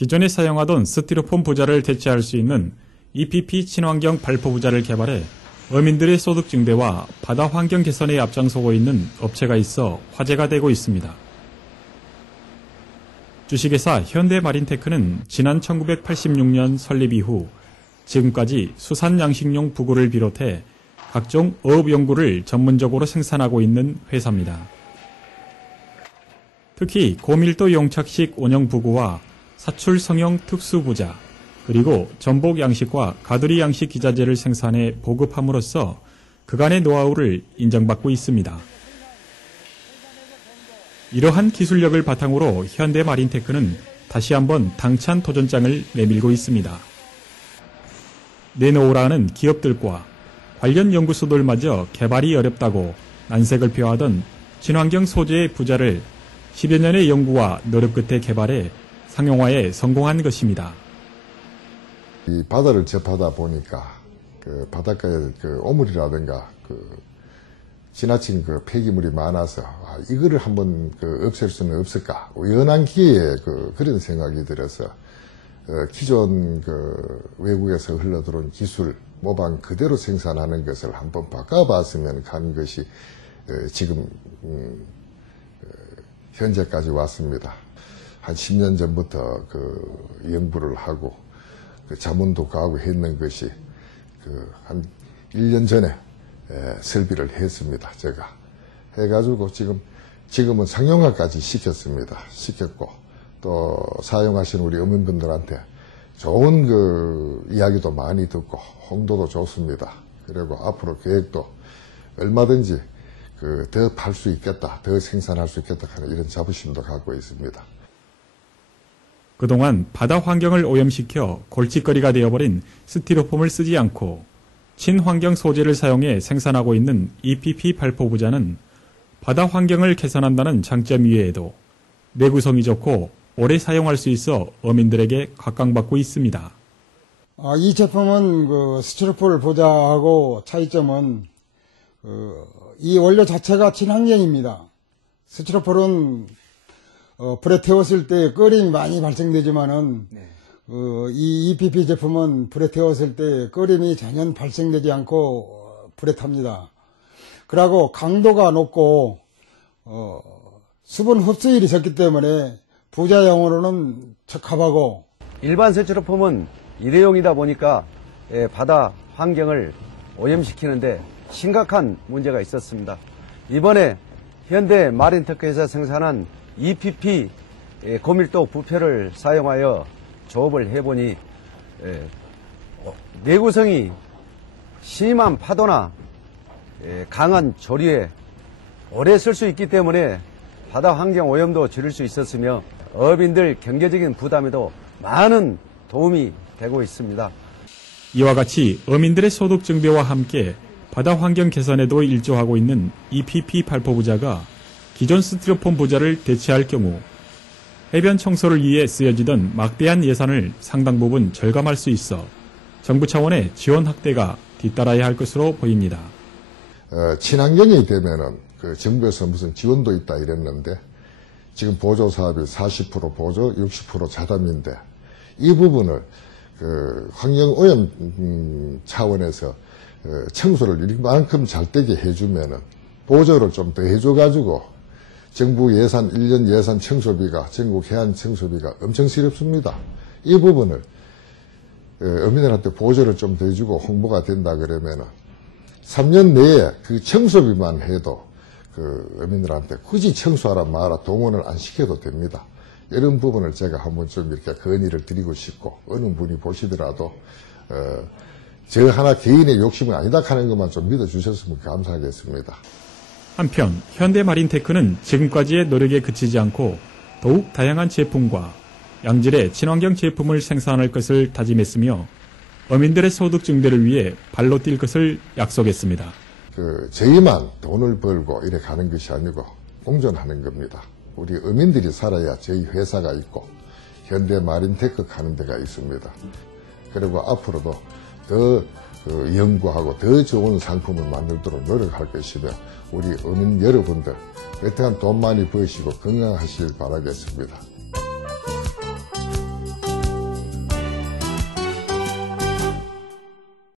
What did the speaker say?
기존에 사용하던 스티로폼 부자를 대체할 수 있는 EPP 친환경 발포 부자를 개발해 어민들의 소득 증대와 바다 환경 개선에 앞장서고 있는 업체가 있어 화제가 되고 있습니다. 주식회사 현대마린테크는 지난 1986년 설립 이후 지금까지 수산 양식용 부구를 비롯해 각종 어업 연구를 전문적으로 생산하고 있는 회사입니다. 특히 고밀도 용착식 원형 부구와 사출 성형 특수 부자, 그리고 전복 양식과 가두리 양식 기자재를 생산해 보급함으로써 그간의 노하우를 인정받고 있습니다. 이러한 기술력을 바탕으로 현대 마린테크는 다시 한번 당찬 도전장을 내밀고 있습니다. 내놓으라는 기업들과 관련 연구소들마저 개발이 어렵다고 난색을 표하던 친환경 소재의 부자를 10여 년의 연구와 노력 끝에 개발해 상용화에 성공한 것입니다. 이 바다를 접하다 보니까 그 바닷가에 그 오물이라든가 그 지나친 그 폐기물이 많아서 아, 이거를 한번 그 없앨 수는 없을까 우연한 기회에 그 그런 생각이 들어서 어, 기존 그 외국에서 흘러들어온 기술 모방 그대로 생산하는 것을 한번 바꿔봤으면 하는 것이 어, 지금 음, 어, 현재까지 왔습니다. 한 10년 전부터 그 연구를 하고 그 자문도 가고 했는 것이 그 한 1년 전에 에, 설비를 했습니다. 제가 해가지고 지금 지금은 상용화까지 시켰습니다. 시켰고 또 사용하시는 우리 어민분들한테 좋은 그 이야기도 많이 듣고 홍도도 좋습니다. 그리고 앞으로 계획도 얼마든지 그 더 팔 수 있겠다, 더 생산할 수 있겠다 하는 이런 자부심도 갖고 있습니다. 그동안 바다 환경을 오염시켜 골칫거리가 되어버린 스티로폼을 쓰지 않고 친환경 소재를 사용해 생산하고 있는 EPP 발포 부자는 바다 환경을 개선한다는 장점 이외에도 내구성이 좋고 오래 사용할 수 있어 어민들에게 각광받고 있습니다. 아, 이 제품은 그 스티로폴 보자하고 차이점은 그, 이 원료 자체가 친환경입니다. 스티로폴은 어, 불에 태웠을 때 끓임이 많이 발생되지만은 어, 이 EPP 제품은 불에 태웠을 때 끓임이 전혀 발생되지 않고 어, 불에 탑니다. 그리고 강도가 높고 어, 수분 흡수율이 적기 때문에 부자용으로는 적합하고 일반 스티로폼은 일회용이다 보니까 예, 바다 환경을 오염시키는데 심각한 문제가 있었습니다. 이번에 현대 마린테크에서 생산한 EPP 예, 고밀도 부표를 사용하여 조업을 해보니 예, 어, 내구성이 심한 파도나 예, 강한 조류에 오래 쓸 수 있기 때문에 바다 환경 오염도 줄일 수 있었으며 어민들 경제적인 부담에도 많은 도움이 되고 있습니다. 이와 같이 어민들의 소득 증대와 함께 바다 환경 개선에도 일조하고 있는 EPP 발포 부자가 기존 스티로폼 부자를 대체할 경우 해변 청소를 위해 쓰여지던 막대한 예산을 상당 부분 절감할 수 있어 정부 차원의 지원 확대가 뒤따라야 할 것으로 보입니다. 어, 친환경이 되면은 그 정부에서 무슨 지원도 있다 이랬는데 지금 보조 사업이 40% 보조, 60% 자담인데 이 부분을 그 환경 오염 음, 차원에서 어, 청소를 이만큼 잘 되게 해주면은 보조를 좀 더 해줘가지고 정부 예산 1년 예산 청소비가 전국 해안 청소비가 엄청 시렵습니다. 이 부분을 어, 어민들한테 보조를 좀 더 해주고 홍보가 된다 그러면은 3년 내에 그 청소비만 해도 그 어민들한테 굳이 청소하라 마라 동원을 안 시켜도 됩니다. 이런 부분을 제가 한번 좀 이렇게 건의를 드리고 싶고 어느 분이 보시더라도 어, 저 하나 개인의 욕심은 아니다 하는 것만 좀 믿어주셨으면 감사하겠습니다. 한편 현대마린테크는 지금까지의 노력에 그치지 않고 더욱 다양한 제품과 양질의 친환경 제품을 생산할 것을 다짐했으며 어민들의 소득 증대를 위해 발로 뛸 것을 약속했습니다. 그 저희만 돈을 벌고 이래 가는 것이 아니고 공존하는 겁니다. 우리 어민들이 살아야 저희 회사가 있고 현대 마린테크 하는 데가 있습니다. 그리고 앞으로도 더 그 연구하고 더 좋은 상품을 만들도록 노력할 것이며 우리 어민 여러분들 어떠한 돈 많이 버시고 건강하시길 바라겠습니다.